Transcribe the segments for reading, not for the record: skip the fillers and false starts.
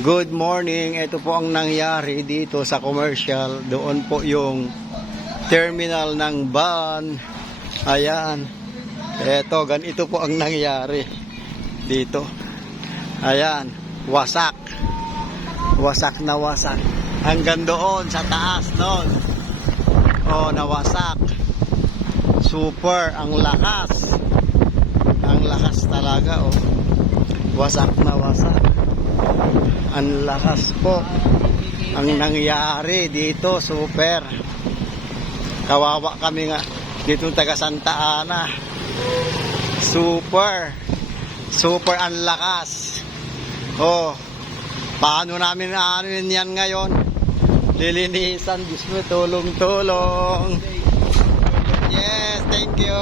Good morning. Ito po ang nangyari dito sa commercial. Doon po yung terminal ng van. Ayan. Ito, ganito po ang nangyari dito. Ayan. Wasak. Wasak na wasak. Hanggang doon sa taas noon. Oh, nawasak. Super. Ang lakas. Ang lakas talaga, oh. Wasak na wasak. Ang lakas po ang nangyari dito, super. Kawawa kami nga dito taga Santa Ana. Super ang lakas. Oh, paano namin aanuin yan ngayon? Lilinisan, Diyos mo, tulong. Yes, thank you.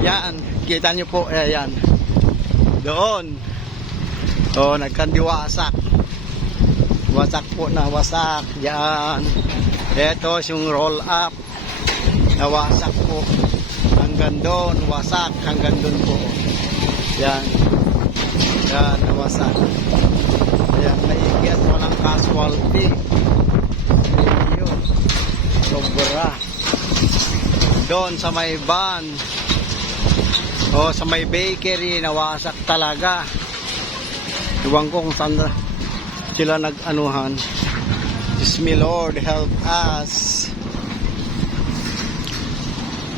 Yan, kita nyo po, ayan. Doon. Oh, nagkandiwasak. Wasak po na wasak. Yan. Ito yung roll up. Nawasak po. Hanggang doon, wasak. Hanggang doon po. Yan. Yan, nawasak. Yan, naigit. Walang casualty. Yun. Sobra. Doon sa may van. Oh, sa may bakery, nawasak talaga. Iwan ko kung saan sila nag-anuhan. Just me Lord, help us.